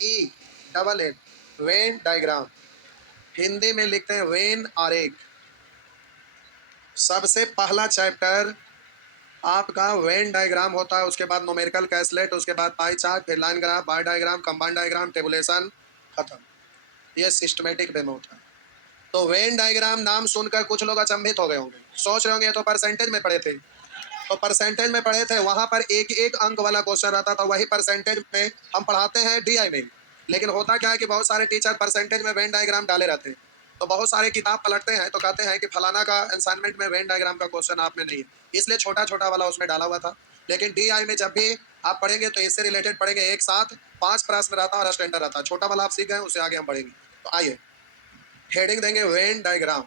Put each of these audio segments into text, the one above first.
VENN, Venn diagram. Hindi में लिखते हैं वेन आरेख। सबसे पहला चैप्टर आपका वेन डायग्राम होता है, उसके बाद न्यूमेरिकल कैलकुलेट, उसके बाद पाई चार्ट, फिर लाइन ग्राफ, बार डायग्राम, कंबाइंड डायग्राम, टेबुलेशन, खत्म। ये सिस्टमेटिक वे में होता है। तो वेन डायग्राम नाम सुनकर कुछ लोग अचंभित हो गए होंगे, सोच रहे होंगे तो परसेंटेज में पढ़े थे। तो परसेंटेज में पढ़े थे, वहां पर एक एक अंक वाला क्वेश्चन रहता था, वही परसेंटेज में हम पढ़ाते हैं डीआई में। लेकिन होता क्या है कि बहुत सारे टीचर परसेंटेज में वेन डायग्राम डाले रहते हैं, तो बहुत सारे किताब पलटते हैं तो कहते हैं कि फलाना का असाइनमेंट में वेन डायग्राम का क्वेश्चन आप में नहीं है, इसलिए छोटा छोटा वाला उसमें डाला हुआ था। लेकिन डीआई में जब भी आप पढ़ेंगे तो इससे रिलेटेड पढ़ेंगे, एक साथ 5 प्रश्न रहता है और स्टैंडर्ड रहता है। छोटा वाला आप सीख गए, उससे आगे हम बढ़ेंगे। तो आइए हेडिंग देंगे वेन डायग्राम।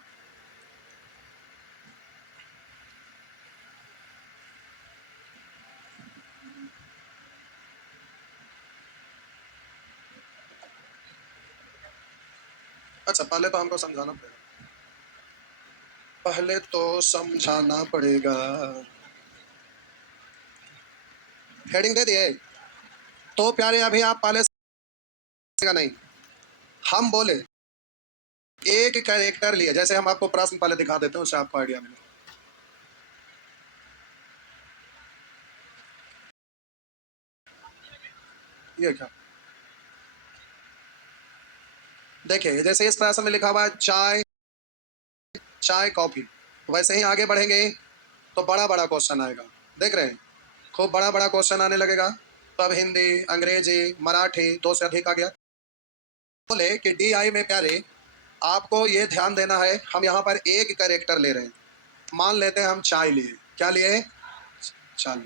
अच्छा, पहले तो हमको समझाना पड़ेगा, पहले तो समझाना पड़ेगा। हेडिंग दे दिए तो प्यारे, अभी आप पहले का नहीं, हम बोले एक कैरेक्टर लिए, जैसे हम आपको प्रश्न पहले दिखा देते हैं, उससे आपको आइडिया मिले। ये क्या, देखिए जैसे इस प्रश्न में लिखा हुआ है चाय, चाय कॉफी, वैसे ही आगे बढ़ेंगे तो बड़ा बड़ा क्वेश्चन आएगा। देख रहे हैं, खूब बड़ा बड़ा क्वेश्चन आने लगेगा। तब हिंदी, अंग्रेजी, मराठी, दो से अधिक आ गया। बोले कि डीआई में प्यारे आपको ये ध्यान देना है, हम यहाँ पर एक कैरेक्टर ले रहे हैं। मान लेते हैं हम चाय लिए, क्या लिए, चाय,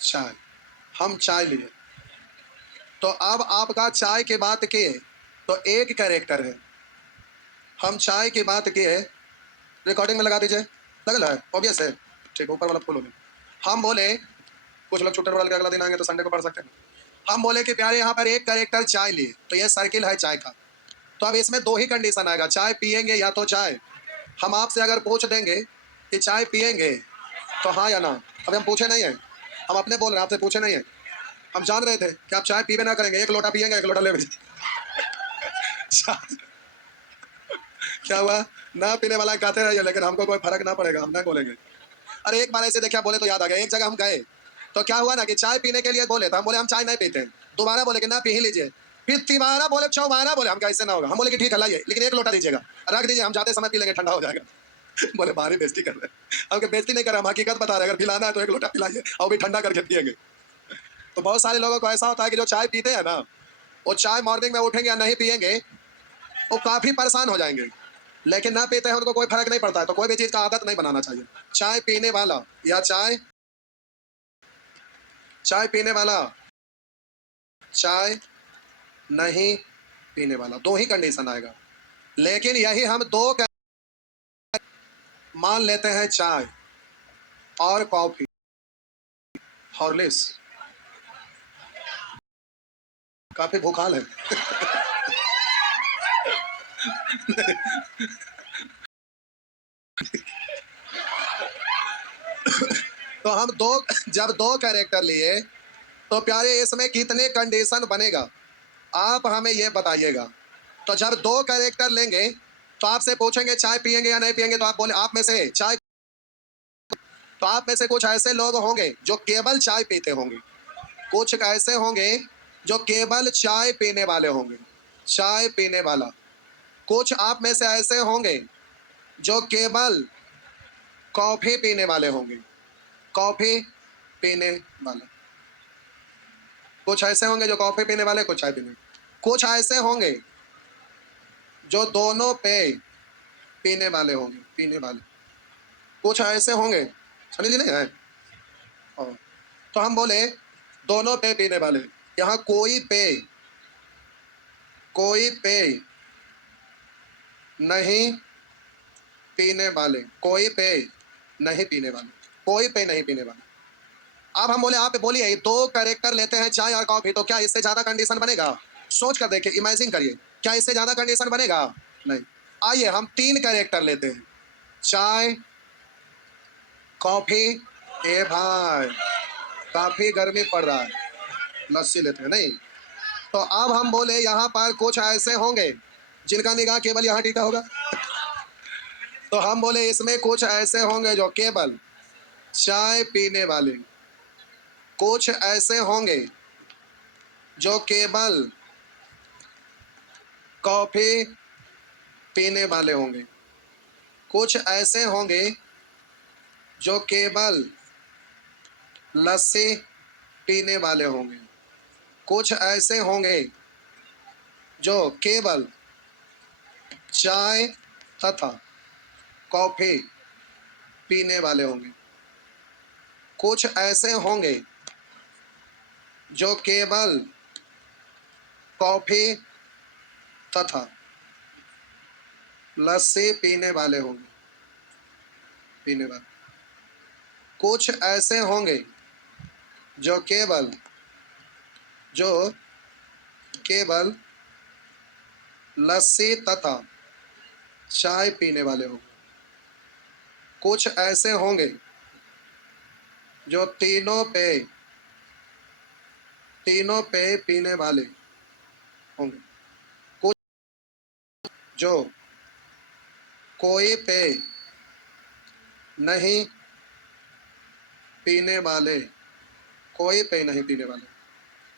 चाय, हम चाय लिए। तो अब आपका चाय की बात किए तो एक कैरेक्टर है, हम चाय की बात किए, रिकॉर्डिंग में लगा दीजिए, लगल है, ऑब्वियस है, ठीक, ऊपर वाला फुल हो गया। हम बोले, कुछ लोग छुट्टे डाल के अगला दिन आएंगे तो संडे को पढ़ सकते हैं। हम बोले कि प्यारे यहाँ पर एक कैरेक्टर चाय लिए, तो ये सर्किल है चाय का। तो अब इसमें दो ही कंडीशन आएगा, चाय पिएंगे या तो चाय। हम आपसे अगर पूछ देंगे कि चाय पिएंगे तो हाँ या ना, अभी हम पूछे नहीं है, हम अपने बोल रहे हैं, आपसे पूछे नहीं है। हम जान रहे थे कि आप चाय पीबे ना करेंगे, एक लोटा पिएंगे, एक लोटा ले क्या हुआ, ना पीने वाला कहते रहिए, लेकिन हमको कोई फर्क ना पड़ेगा, हम ना बोलेंगे। अरे एक बार ऐसे देखिए, बोले तो याद आ गया, एक जगह हम गए तो क्या हुआ ना कि चाय पीने के लिए बोले, तो हम बोले हम चाय नहीं पीते हैं। दोबारा बोले कि ना पी ही लीजिए, फिर तिबारा बोले, चौबारा बोले, हम कैसे ना होगा। हम बोले कि ठीक है लाइए, लेकिन एक लोटा दीजिएगा, रख दीजिए, हम जाते समय पी लेंगे, ठंडा हो जाएगा। बोले बाहरी बेइज्जती कर रहे हैं, हम बेइज्जती नहीं कर रहे, हम हकीकत बता रहे हैं, अगर पिलाना है तो एक लोटा पिलाइए और भी ठंडा करके पिएंगे। तो बहुत सारे लोगों को ऐसा होता है कि जो चाय पीते हैं ना, वो चाय मॉर्निंग में उठेंगे या नहीं पिएंगे, वो काफी परेशान हो जाएंगे। लेकिन ना पीते हैं, उनको कोई फर्क नहीं पड़ता है। तो कोई भी चीज का आदत नहीं बनाना चाहिए। चाय पीने वाला या चाय, चाय पीने वाला, चाय नहीं पीने वाला, दो ही कंडीशन आएगा। लेकिन यही हम दो मान लेते हैं, चाय और कॉफी, हॉर्लिक्स, काफी भूखाल है। तो हम दो, जब दो कैरेक्टर लिए तो प्यारे इसमें कितने कंडीशन बनेगा, आप हमें ये बताइएगा। तो जब दो कैरेक्टर लेंगे तो आपसे पूछेंगे चाय पिएंगे या नहीं पिएंगे, तो आप बोले आप में से चाय, तो आप में से कुछ ऐसे लोग होंगे जो केवल चाय पीते होंगे, कुछ ऐसे होंगे जो केवल चाय पीने वाले होंगे, चाय पीने वाला। कुछ आप में से ऐसे होंगे जो केवल कॉफी पीने वाले होंगे, कॉफी पीने वाला। कुछ ऐसे होंगे जो कॉफी पीने वाले, कुछ चाय पीने, कुछ ऐसे होंगे जो दोनों पे पीने वाले होंगे, पीने वाले। कुछ ऐसे होंगे, समझ नहीं है। हाँ। तो हम बोले दोनों पे पीने वाले, यहाँ कोई पे नहीं पीने वाले, कोई पे नहीं पीने वाले, कोई पे नहीं पीने वाले। अब हम बोले आप बोलिए दो कैरेक्टर लेते हैं चाय और कॉफी, तो क्या इससे ज्यादा कंडीशन बनेगा? सोच कर देखिए, इमेजिन करिए, क्या इससे ज्यादा कंडीशन बनेगा? नहीं। आइए हम तीन कैरेक्टर लेते हैं, चाय, कॉफी, ए भाई काफी गर्मी पड़ रहा है, लस्सी लेते हैं नहीं, तो अब हम बोले यहाँ पर कुछ ऐसे होंगे जिनका निगाह केवल यहाँ टिका होगा। तो हम बोले इसमें कुछ ऐसे होंगे जो केवल चाय पीने वाले, कुछ ऐसे होंगे जो केवल कॉफी पीने वाले होंगे, कुछ ऐसे होंगे जो केवल लस्सी पीने वाले होंगे, कुछ ऐसे होंगे जो केवल चाय तथा कॉफी पीने वाले होंगे, कुछ ऐसे होंगे जो केवल कॉफी तथा लस्सी पीने वाले होंगे, पीने वाले, कुछ ऐसे होंगे जो केवल लस्सी तथा चाय पीने वाले होंगे, कुछ ऐसे होंगे जो तीनों पे पीने वाले होंगे, कुछ जो कोई पे नहीं पीने वाले, कोई पे नहीं पीने वाले,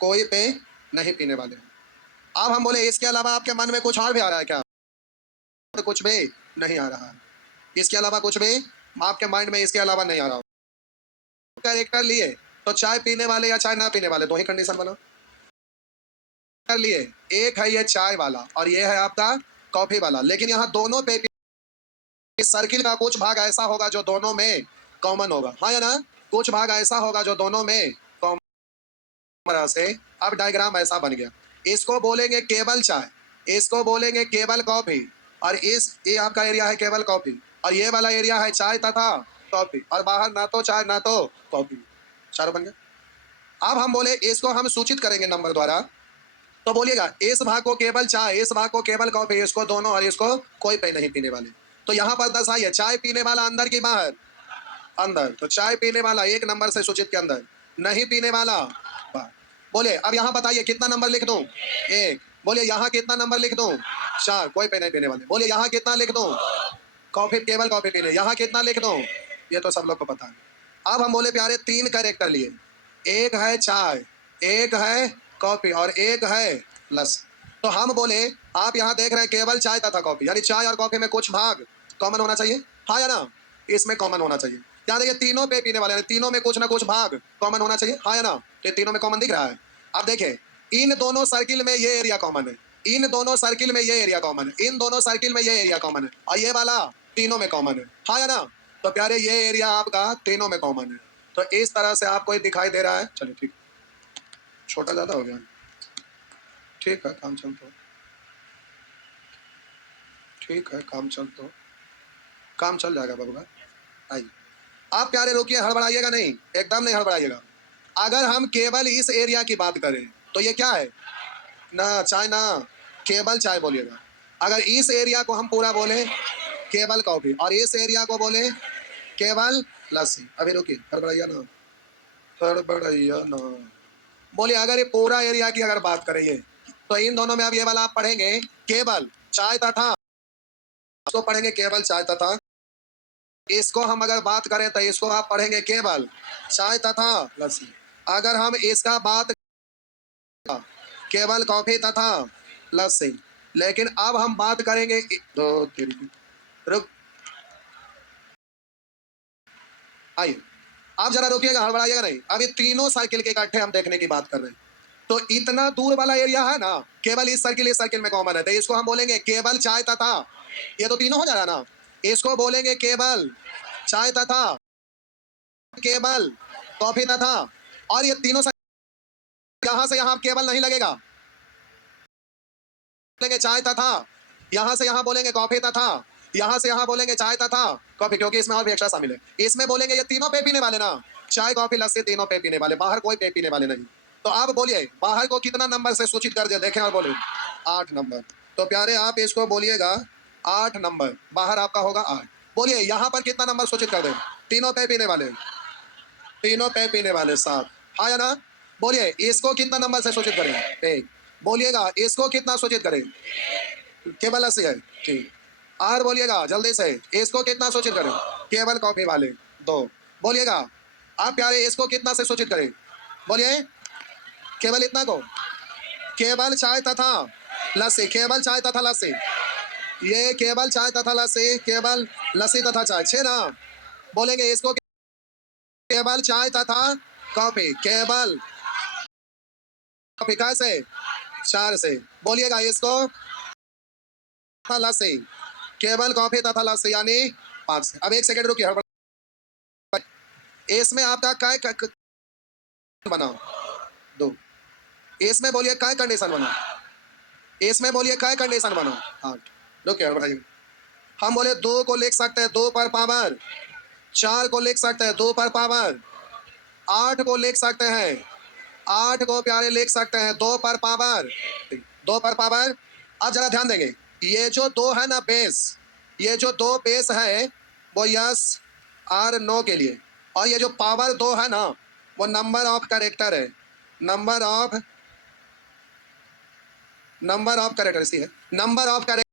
कोई पे नहीं पीने वाले। अब हम बोले इसके अलावा आपके मन में कुछ और भी आ रहा है क्या? कुछ भी नहीं आ रहा है, इसके अलावा कुछ भी आपके माइंड में इसके अलावा नहीं आ रहा। कैरेक्टर लिए तो चाय पीने वाले या चाय ना पीने वाले दो ही कंडीशन बना कर लिए। एक है ये चाय वाला और ये है आपका कॉफी वाला, लेकिन यहाँ दोनों पे इस सर्किल का कुछ भाग ऐसा होगा जो दोनों में कॉमन होगा, हाँ या ना? कुछ भाग ऐसा होगा जो दोनों में कॉमन से। अब डायग्राम ऐसा बन गया, इसको बोलेंगे केवल चाय, इसको बोलेंगे केवल कॉफी, और ये आपका एरिया है केवल कॉफी, और ये वाला एरिया है चाय तथा कॉफी, और बाहर ना तो चाय ना तो कॉफी, चारों बन गए। अब हम बोले इसको हम सूचित करेंगे नंबर द्वारा, तो बोलिएगा इस भाग को केवल चाय, इस भाग को केवल कॉफी, इसको दोनों और इसको कोई पे नहीं पीने वाले। तो यहाँ पर दर्शाइए चाय पीने वाला अंदर की बाहर, अंदर, तो चाय पीने वाला एक नंबर से सूचित के अंदर, नहीं पीने वाला बाहर। बोले अब यहाँ बताइए कितना नंबर लिख दूं? एक। बोलिए यहाँ कितना नंबर लिख दूं? चार, कोई पे नहीं पीने वाले। बोलिए यहाँ कितना लिख दूं? कॉफी, केवल कॉफी पीने, यहाँ कितना लिख दूं? ये तो सब लोग को पता है। अब हम बोले प्यारे तीन कैरेक्टर लिए, एक है चाय, एक है कॉफी और एक है लस्सी। तो हम बोले आप यहाँ देख रहे हैं केवल चाय तथा कॉफी, यानी चाय और कॉफी में कुछ भाग कॉमन होना चाहिए, हाँ या ना? इसमें कॉमन होना चाहिए। क्या देखिए तीनों पे पीने वाले, यानी तीनों में कुछ ना कुछ भाग कॉमन होना चाहिए, हाँ या ना? तो तीनों में कॉमन दिख रहा है। अब देखें इन दोनों सर्किल में ये एरिया कॉमन है, इन दोनों सर्किल में ये एरिया कॉमन है, इन दोनों सर्किल में ये एरिया कॉमन है, और ये वाला तीनों में कॉमन है, हाँ या ना? तो प्यारे ये एरिया आपका तीनों में कॉमन है। तो इस तरह से आपको ये दिखाई दे रहा है। चलिए ठीक, छोटा ज्यादा हो गया, ठीक है काम चल तो, ठीक है काम चल तो, काम चल जाएगा बाबूगा। आइए आप प्यारे रोकिए, हड़बड़ाइएगा नहीं, एकदम नहीं हड़बड़ाइएगा। अगर हम केवल इस एरिया की बात करें तो ये क्या है ना, चाय ना, केवल चाय बोलिएगा। अगर इस एरिया को हम पूरा बोले केवल कॉफी, और इस एरिया को बोले केवल लस्सी। अभी रुकिए, हड़बड़ाइया ना, हड़बड़ाइया ना। बोलिए अगर ये पूरा एरिया की अगर बात करें ये, तो इन दोनों में अब ये वाला आप पढ़ेंगे केवल चाय तथा, इसको पढ़ेंगे केवल चाय तथा, इसको हम अगर बात करें तो इसको आप पढ़ेंगे केवल चाय तथा लस्सी। अगर हम इसका बात केवल कॉफी तथा लस्सी, लेकिन अब हम बात करेंगे दो रुक, आइए आप जरा रुकिएगा, हड़बड़ाइएगा नहीं। अब ये तीनों साइकिल के इकट्ठे हम देखने की बात कर रहे हैं, तो इतना दूर वाला एरिया है ना, केवल इस सर्किल में कॉमन है, तो इसको हम बोलेंगे केवल चाय तथा, ये तो तीनों हो जा रहा ना, इसको बोलेंगे केवल चाय तथा, केवल कॉफी तथा, और ये तीनों यहां से यहां केवल नहीं लगेगा, बोलेंगे चाय तथा, यहां से यहां बोलेंगे कॉफी तथा, यहां से यहां बोलेंगे चाय तथा कॉफी, क्योंकि इसमें और भी एक्स्ट्रा शामिल है। इसमें बोलेंगे ये तीनों पे पीने वाले ना, चाय कॉफी लस्सी तीनों पे पीने वाले, बाहर कोई पे पीने वाले नहीं। तो आप बोलिए बाहर को कितना नंबर से सूचित कर दिया, देखें और बोले 8 नंबर। तो प्यारे आप इसको बोलिएगा 8 नंबर, बाहर आपका होगा 8। बोलिए यहाँ पर कितना नंबर सूचित कर दे, तीनों पे पीने वाले, तीनों पे पीने वाले 7, हाँ या ना? बोलिए इसको कितना नंबर से सूचित करें, 1। बोलिएगा इसको कितना सूचित करें? केवल 80 है, ठीक। और बोलिएगा जल्दी से, इसको कितना सूचित करें? केवल कॉफी वाले 2। बोलिएगा आप प्यारे, इसको कितना से सूचित करें? बोलिए केवल इतना को, केवल चाय तथा लस्सी, केवल चाय तथा लस्सी, ये केवल चाय तथा लस्सी, केवल लस्सी तथा चाय 6 ना। बोलेंगे इसको केवल चाय तथा कॉफी, केवल कॉफी कैसे? 4 से। बोलिएगा इसको लस्सी, केवल कॉफी तथा लस्सी यानी 5 से। अब 1 सेकंड रुकिए, इसमें आपका क्या बनाओ? 2। इसमें बोलिए क्या कंडीशन बनाओ? इसमें बोलिए क्या कंडीशन बनाओ? 8। रुकिए भाई, हम बोले 2 को लिख सकते हैं 2 पर पावर, 4 को लिख सकते हैं 2 पर पावर, 8 को लिख सकते हैं, 8 को प्यारे लिख सकते हैं 2 पर पावर, 2 पर पावर। अब जरा ध्यान देंगे, ये जो 2 है ना बेस, ये जो 2 बेस है वो यस और नो के लिए, और ये जो पावर 2 है ना वो नंबर ऑफ कैरेक्टर है, नंबर ऑफ कैरेक्टर सी है, नंबर ऑफ कैरेक्टर।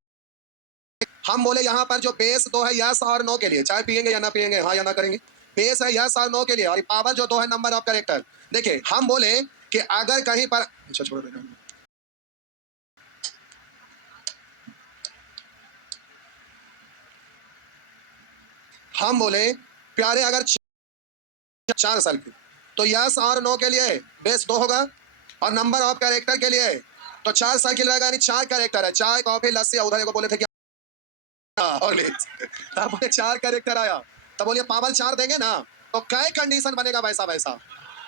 हम बोले यहाँ पर जो बेस 2 है यस और नो के लिए, चाय पिएंगे या ना पिएंगे, हाँ या ना करेंगे, बेस है यस और नो के लिए, और पावर जो 2 है नंबर ऑफ कैरेक्टर। देखिए हम बोले कि अगर कहीं पर, अच्छा छोड़ देना, हम बोले प्यारे अगर 4 साल की, तो यस और नो के लिए बेस 2 होगा, और नंबर ऑफ कैरेक्टर के लिए तो 4 साल की रहेगा, यानी 4 कैरेक्टर है, चाय कॉफी लस्सी, उधर को बोले थे क्या और तब बोले 4 कैरेक्टर आया, तब बोलिए पावर 4 देंगे ना, तो क्या कंडीशन बनेगा वैसा वैसा।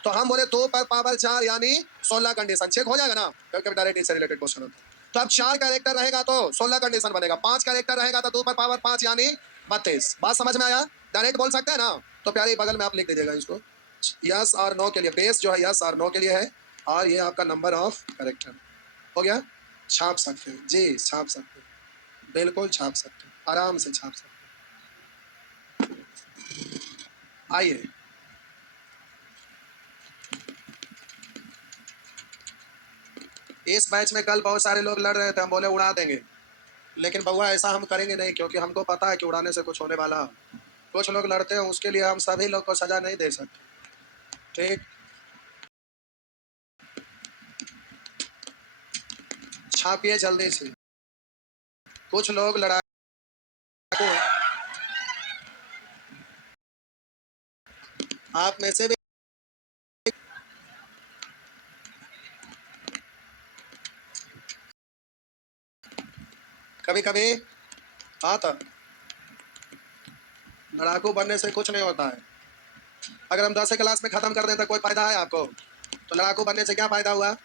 तो हम बोले 2 पर पावर 4 यानी 16 कंडीशन, चेक हो जाएगा ना, क्योंकि डायरेक्ट इससे रिलेटेड क्वेश्चन होता है। तो अब 4 कैरेक्टर रहेगा तो 16 कंडीशन बनेगा, 5 कैरेक्टर रहेगा तो 2 पर पावर 5 यानी 32। बात समझ में आया? डायरेक्ट बोल सकते हैं ना। तो प्यारे बगल में आप लिख दीजिएगा इसको, यस और नो के लिए बेस जो है यस और नो के लिए है, और ये आपका नंबर ऑफ कैरेक्टर हो गया। छाप सकते हैं जी, छाप सकते हैं, बिल्कुल छाप सकते हैं, आराम से छाप सकते हैं। आइए इस मैच में कल बहुत सारे लोग लड़ रहे थे, हम बोले उड़ा देंगे, लेकिन बउआ ऐसा हम करेंगे नहीं, क्योंकि हमको पता है कि उड़ाने से कुछ होने वाला है। कुछ लोग लड़ते हैं, उसके लिए हम सभी लोग को सजा नहीं दे सकते, ठीक। छापिए जल्दी से, कुछ लोग लड़ाकू आप में से भी, कभी कभी आता, लड़ाकू बनने से कुछ नहीं होता है। अगर हम 10 क्लास में खत्म कर दें तो कोई फायदा है आपको? तो लड़ाकू बनने से क्या फायदा हुआ?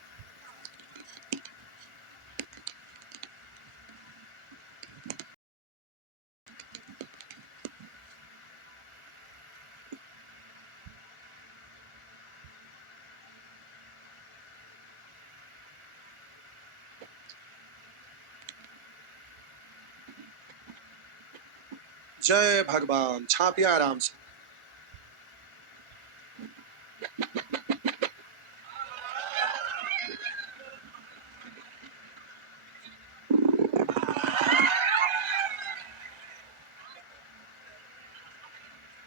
जय भगवान, छापिए आराम से।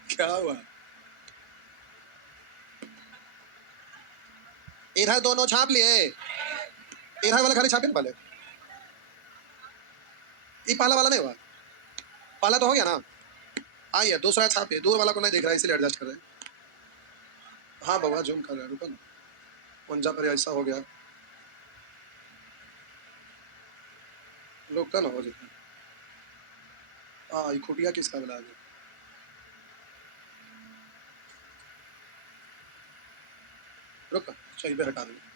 क्या हुआ? इधर दोनों छाप लिए, इधर वाला खाली छापे ना पहले, ये पहला वाला नहीं हुआ, पहला तो हो गया ना। आइए दूसरा छापिए, दूर वाला को नहीं दिख रहा है इसलिए एडजस्ट कर रहे हैं। हाँ बउआ जूम कर रहे हैं, रुको ना, पंजा पर ऐसा हो गया, रुक ना हो जाता। हाँ ये खुटिया किसका बना गया? रुक, सही पे हटा देंगे।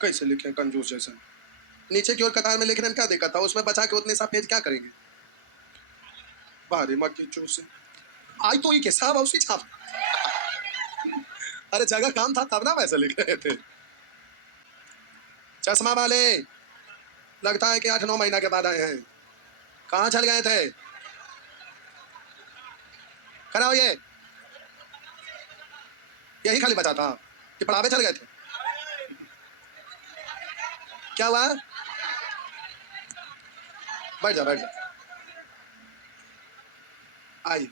कैसे लिखे कंजूस जैसा? नीचे की ओर कतार में लिखने में क्या दिक्कत था? उसमें बचा के उतने सा पेज क्या करेंगे? बाहरी मक्की चूस से आई तो ये कैसा उसी छाप। अरे जगह काम था तब ना वैसे लिख रहे थे। चश्मा वाले लगता है कि 8-9 महीना के बाद आए हैं। कहाँ चल गए थे? कराओ ये। यही खाली बचा था कि पढ़ावे चल गए थे। क्या हुआ? बैठ जा बैठ जा। आई।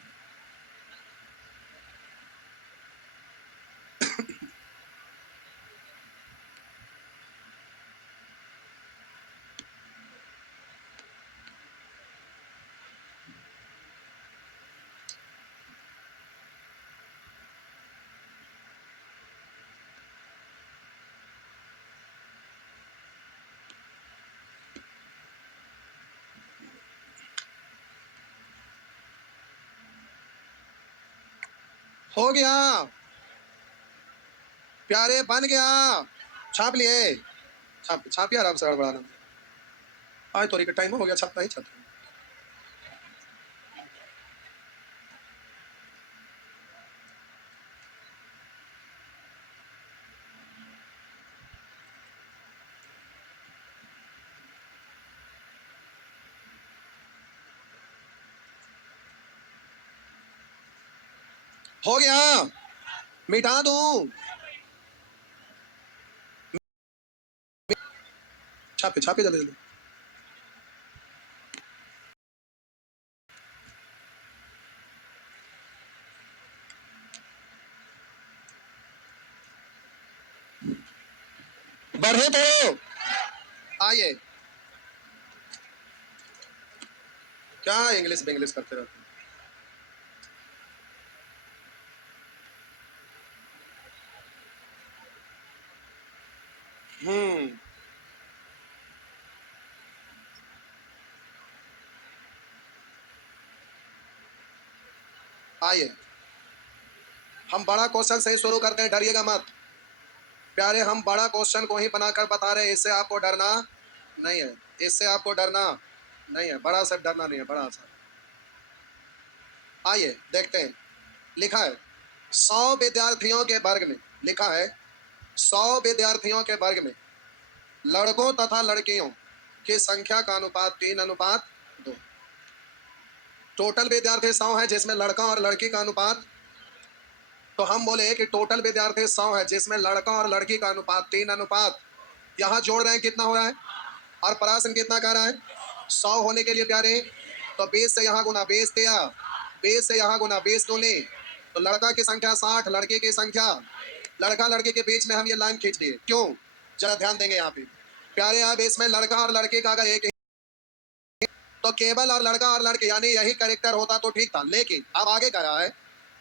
हो गया प्यारे, बन गया। छाप लिए। छापिए आराम से, गड़बड़ाना। आज तो का टाइम हो गया, छपता ही छपता। हो गया, मिटा दूं। छापे छापे जल्दी जल्दी। बढ़े तो आइए। क्या इंग्लिश इंग्लिश करते रहते? हम्म। आइए, हम बड़ा क्वेश्चन से ही शुरू करते हैं, डरिएगा मत प्यारे। हम बड़ा क्वेश्चन को ही बनाकर बता रहे हैं, इससे आपको डरना नहीं है। इससे आपको डरना नहीं है, बड़ा सा डरना नहीं है, बड़ा सा। आइए देखते हैं। लिखा है 100 विद्यार्थियों के वर्ग में, लिखा है 100 विद्यार्थियों के वर्ग में लड़कों तथा लड़कियों की संख्या का अनुपात 3:2। टोटल विद्यार्थी 100 है जिसमें लड़का और लड़की का अनुपात, तो हम बोले कि टोटल विद्यार्थी 100 है जिसमें लड़का और लड़की का अनुपात 3:। यहाँ जोड़ रहे हैं कितना हो रहा है, और प्रश्न कितना कह रहा है? 100 होने के लिए प्यारे तो 20 से यहाँ गुना 20 दिया, 20 से यहाँ गुना 20 दूनी, तो लड़का की संख्या 60, लड़के की संख्या, लड़का लड़के के बीच में हम ये लाइन खींच दिए। क्यों? जरा ध्यान देंगे यहाँ पे प्यारे। अब इसमें लड़का और लड़के का अगर एक तो केवल और लड़का और लड़के यानी यही कैरेक्टर होता तो ठीक था, लेकिन अब आगे कह रहा है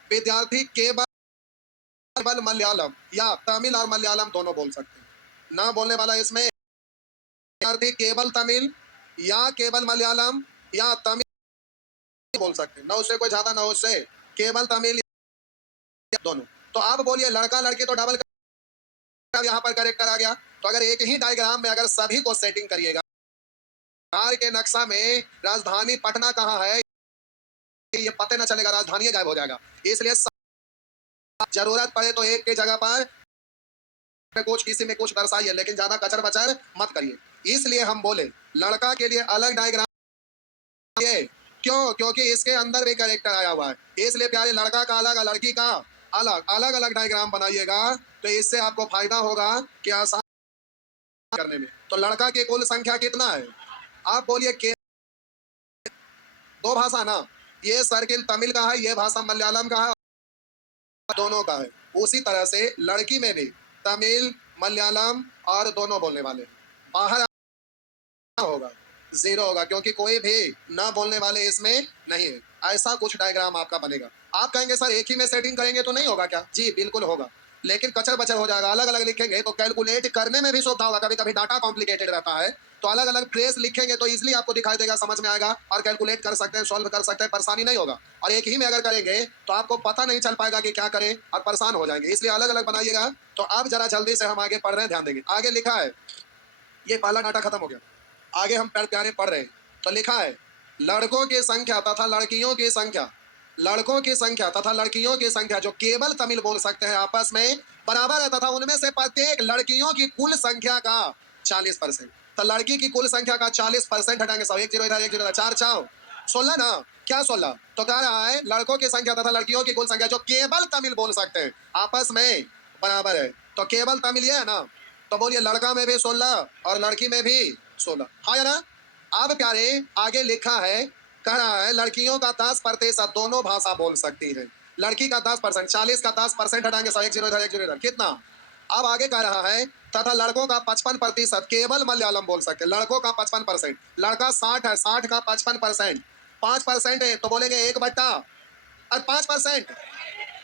विद्यार्थी केवल मलयालम या तमिल और मलयालम दोनों बोल सकते हैं। ना बोलने वाला इसमें विद्यार्थी केवल तमिल या केवल मलयालम या तमिल बोल सकते हैं, ना उससे कोई ज्यादा ना उससे केवल तमिल दोनों। तो आप बोलिए लड़का लड़के तो डबल यहाँ पर करेक्टर आ गया। तो अगर एक ही डायग्राम में अगर सभी को सेटिंग करिएगा, बिहार के नक्शा में राजधानी पटना कहाँ है ये पता न चलेगा, राजधानी गायब हो जाएगा। इसलिए जरूरत पड़े तो एक की जगह पर कुछ किसी में कुछ दर्शाइए, लेकिन ज्यादा कचर बचर मत करिए। इसलिए हम बोले लड़का के लिए अलग डायग्राम, क्यों? क्योंकि इसके अंदर भी कैरेक्टर आया हुआ है, इसलिए प्यारे लड़का का अलग, लड़की का अलग, अलग अलग डायग्राम बनाइएगा, तो इससे आपको फायदा होगा कि आसान करने में। तो लड़का की कुल संख्या कितना है? आप बोलिए के दो भाषा ना, ये सर्किल तमिल का है, ये भाषा मलयालम का है, दोनों का है। उसी तरह से लड़की में भी तमिल मलयालम और दोनों बोलने वाले। बाहर होगा जीरो होगा, क्योंकि कोई भी ना बोलने वाले इसमें नहीं है। ऐसा कुछ डायग्राम आपका बनेगा। आप कहेंगे सर एक ही में सेटिंग करेंगे तो नहीं होगा क्या? जी बिल्कुल होगा, लेकिन कचर बचर हो जाएगा। अलग अलग लिखेंगे तो कैलकुलेट करने में भी सुविधा होगा। कभी कभी डाटा कॉम्प्लिकेटेड रहता है, तो अलग अलग फ्रेज लिखेंगे तो इजिली आपको दिखाई देगा, समझ में आएगा, और कैलकुलेट कर सकते हैं, सॉल्व कर सकते हैं, परेशानी नहीं होगा। और एक ही में अगर करेंगे तो आपको पता नहीं चल पाएगा कि क्या करें, और परेशान हो जाएंगे। इसलिए अलग अलग बनाइएगा। तो अब जरा जल्दी से हम आगे पढ़ रहे हैं, ध्यान देंगे। आगे लिखा है, ये पहला डाटा खत्म हो गया, आगे हम प्यारे पढ़ रहे हैं। तो लिखा है लड़कों की संख्या तथा लड़कियों की संख्या, लड़कों की संख्या तथा लड़कियों की संख्या जो केवल तमिल बोल सकते हैं आपस में बराबर है तथा उनमें से प्रत्येक लड़कियों की कुल संख्या का 40%। तो लड़की की कुल संख्या का 40% हटाएंगे 100 एक जीरो इधर एक जीरो इधर 4 4 16 ना क्या 16 तो कह रहा है लड़कों की संख्या तथा लड़कियों की कुल संख्या जो केवल तमिल बोल सकते हैं आपस में बराबर है। तो केवल तमिल ये है ना तो बोलिए लड़का में भी 16 और लड़की में भी 16 हाँ या ना। अब प्यारे आगे लिखा है कह रहा है लड़कियों का 10% दोनों भाषा बोल सकती है। लड़की का 10% 40 का 10% हटाएंगे 100 एक जीरो इधर कितना। अब आगे कह रहा है तथा लड़कों का 55% केवल मलयालम बोल सकते हैं। लड़कों का 55%, लड़का 60 है 60 का 55%, 5% है तो बोलेंगे 1/5%,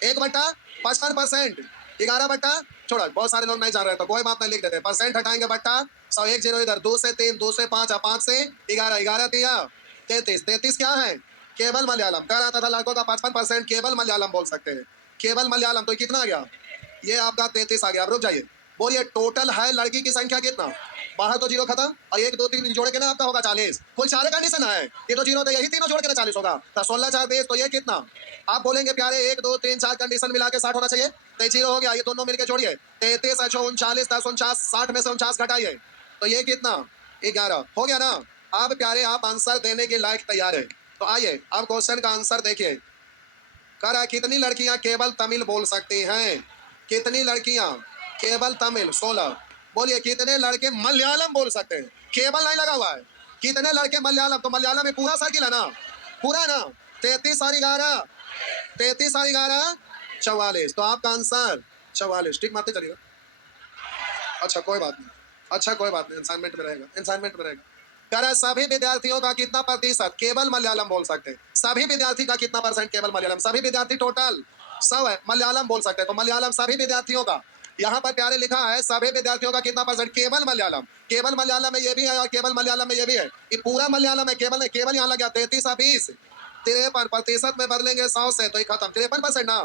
1/55%, 11 छोड़ा बहुत सारे लोग नहीं जान रहे तो कोई बात नहीं लिख देते परसेंट हटाएंगे बट्टा 100 एक जीरो इधर 2 से 3 2 से 5 5 से 11 11 तिया 33 33 क्या है केवल मलयालम कह रहा था लड़कों का 55% केवल मलयालम बोल सकते हैं। केवल मलयालम तो कितना आ गया ये आपका 33 आ गया। अब रुक जाइए बोलिए टोटल है लड़की की संख्या कितना बाहर तो जीरो खत्म और 1 2 3 जोड़ के ना आपका होगा 40 कुल 4 कंडीशन है ये तो जीरो तो यही तीनों जोड़ के ना 40 होगा तो 16 4 20 तो ये कितना आप बोलेंगे प्यारे 1 2 3 4 कंडीशन मिला के 60 होना चाहिए तो जीरो हो गया ये दोनों मिलकर जोड़िए 33 अच्छो 39 10 49 60 में से 49 घटाइए तो ये कितना 11 हो गया ना। अब प्यारे आप आंसर देने के लायक तैयार है तो आइए अब क्वेश्चन का आंसर देखिए कह रहा है कितनी लड़कियां केवल तमिल बोल सकती हैं कितनी लड़कियां केवल तमिल 16 बोलिए कितने लड़के मलयालम बोल सकते हैं केवल नहीं लगा हुआ है कितने लड़के मलयालम तो मलयालम में पूरा सर्किल है ना पूरा ना 33 और 11 33 और 11 44 तो आपका आंसर 44 ठीक मारते चलिएगा। अच्छा कोई बात नहीं अच्छा कोई बात नहीं असाइनमेंट में रहेगा असाइनमेंट में रहेगा। कह रहा है सभी विद्यार्थियों का कितना प्रतिशत केवल मलयालम बोल सकते हैं सभी विद्यार्थी का कितना परसेंट केवल मलयालम सभी विद्यार्थी टोटल 100 है मलयालम बोल सकते हैं तो मलयालम सभी विद्यार्थियों का यहाँ पर प्यारे लिखा है सभी विद्यार्थियों का कितना परसेंट केवल मलयालम में ये भी है और केवल मलयालम में ये भी है ये पूरा मलयालम है केवल नहीं केवल यहाँ लग गया 33 20 53% में बदलेंगे 100 से तो ये खत्म 53% ना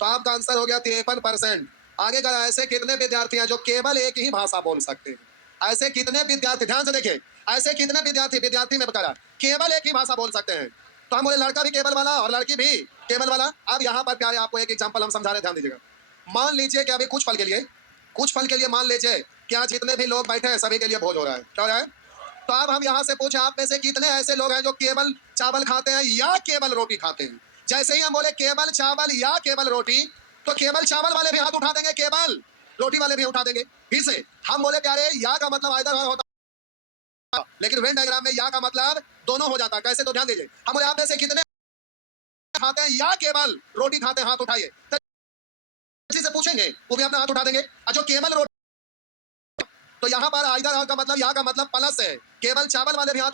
तो आपका आंसर हो गया 53%। आगे का ऐसे कितने विद्यार्थी हैं जो केवल एक ही भाषा बोल सकते हैं ऐसे कितने विद्यार्थी ध्यान से देखिए ऐसे कितने विद्यार्थी में बता केवल एक ही भाषा बोल सकते हैं तो हम बोले लड़का भी केवल वाला और लड़की भी केवल वाला। अब यहाँ पर प्यारे आपको एक एग्जांपल हम समझा रहे ध्यान दीजिएगा। मान लीजिए कि अभी कुछ पल के लिए मान लीजिए क्या जितने भी लोग बैठे हैं सभी के लिए भोज हो रहा है क्या हो रहा है तो अब हम यहाँ से पूछे आप में से कितने ऐसे लोग हैं जो केवल चावल खाते हैं या केवल रोटी खाते हैं। जैसे ही हम बोले केवल चावल या केवल रोटी तो केवल चावल वाले भी हाथ उठा देंगे केवल रोटी वाले भी उठा देंगे। फिर से हम बोले प्यारे या का मतलब आइदर होता लेकिन वेन डायग्राम में या का मतलब दोनों हो जाता कैसे तो ध्यान दीजिए। हम बोले आप में से कितने खाते हैं या केवल रोटी खाते हैं हाथ उठाइए किसी से पूछेंगे वो भी अपना हाथ उठा देंगे। जो केवल रोटी तो यहाँ पर आइदर का मतलब या का मतलब प्लस है केवल चावल वाले भी हाथ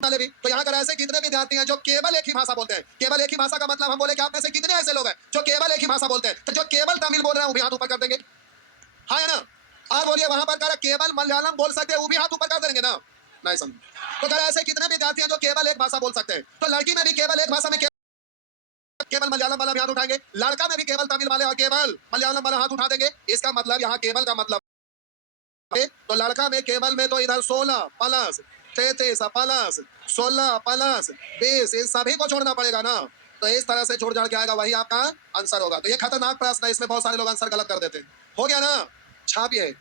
वाले भी तो यहाँ कर ऐसे कितने विद्यार्थी हैं जो केवल एक ही भाषा बोलते हैं। केवल एक ही भाषा का मतलब हम बोले कि आप में से कितने ऐसे लोग हैं जो केवल एक ही भाषा बोलते हैं तो जो केवल तमिल बोल रहे हैं वो भी हाथ ऊपर कर देंगे हाँ है ना। आप बोलिए वहां पर कह केवल मलयालम बोल सकते हैं वो भी हाथ ऊपर कर देंगे ना नहीं समझ तो कह ऐसे कितने विद्यार्थी हैं जो केवल एक भाषा बोल सकते हैं तो लड़की में भी केवल एक भाषा में केवल मलयालम वाला भी हाथ उठाएंगे लड़का में भी केवल तमिल वाले और केवल मलयालम वाला हाथ उठा देंगे। इसका मतलब यहाँ केवल का मतलब तो लड़का में केवल में तो इधर 16 प्लस 33 प्लस 16 प्लस 20 इन सभी को छोड़ना पड़ेगा ना तो इस तरह से छोड़ जाड़ के आएगा वही आपका आंसर होगा। तो ये खतरनाक प्रश्न है इसमें बहुत सारे लोग आंसर गलत कर देते हैं। हो गया ना छापिए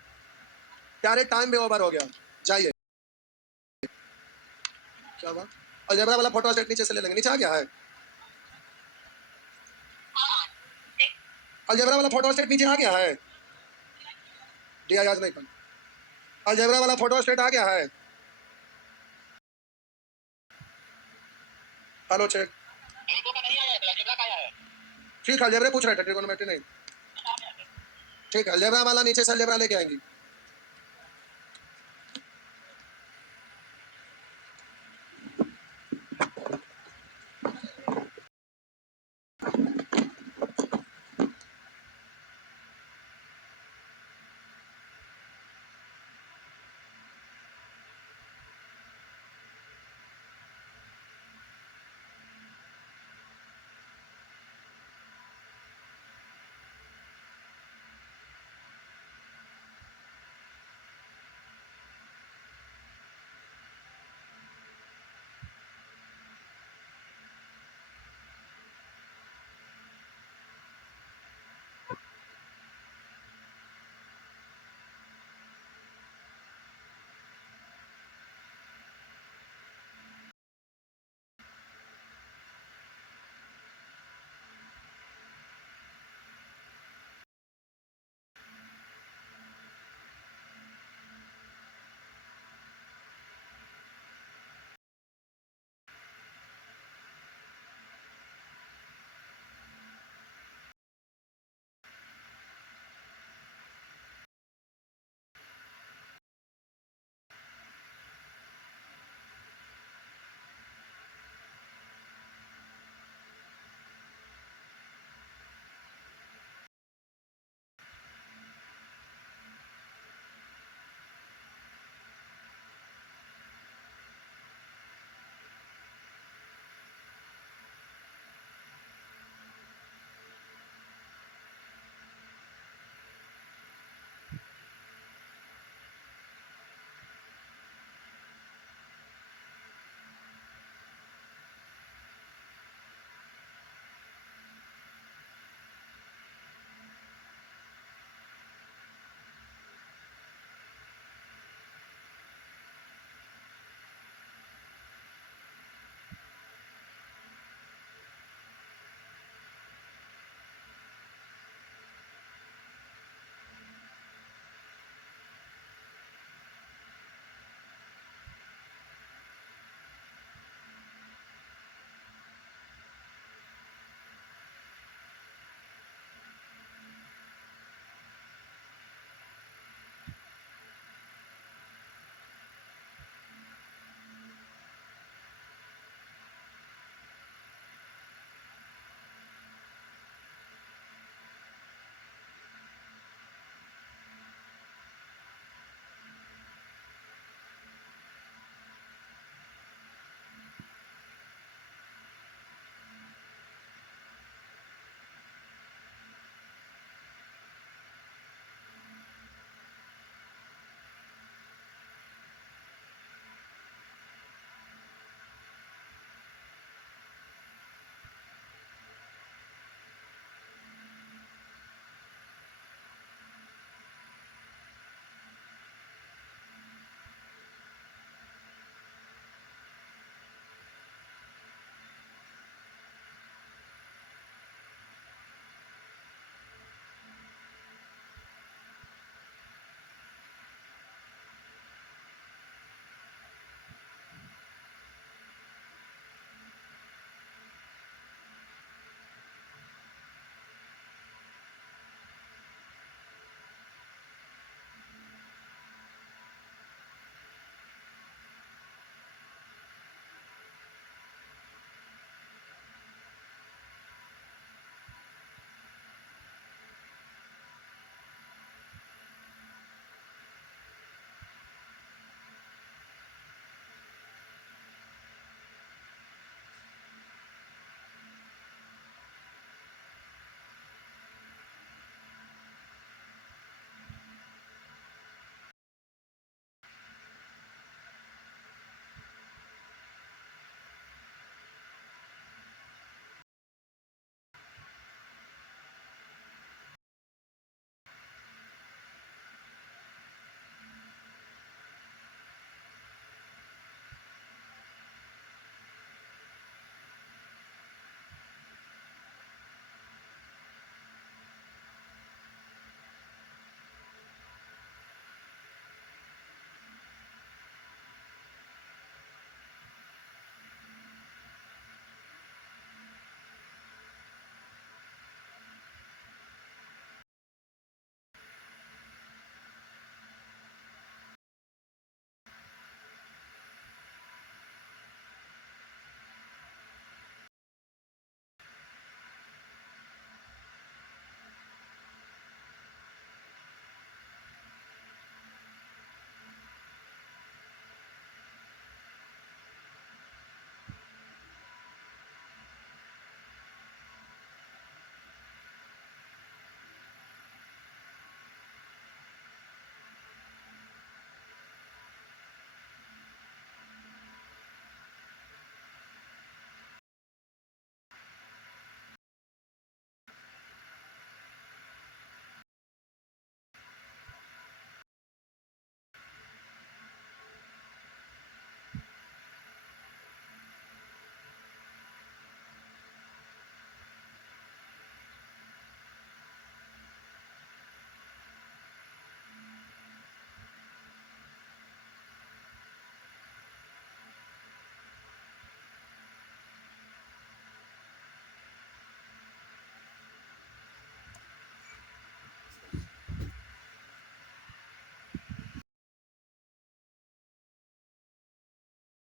प्यारे टाइम भी ओवर हो गया जाइए क्या हुआ अलजेब्रा वाला फोटो सेट नीचे से ले लेंगे नीचे आ गया है अलजेब्रा वाला फोटो सेट नीचे आ गया है दिया याद नहीं पर अलजेब्रा वाला फोटो स्टेट आ गया है। हेलो चेक ठीक है अलजेब्रा पूछ रहे थे ट्रिगोनोमेट्री नहीं ठीक है अलजेब्रा वाला नीचे से अलजेब्रा लेके आएंगी।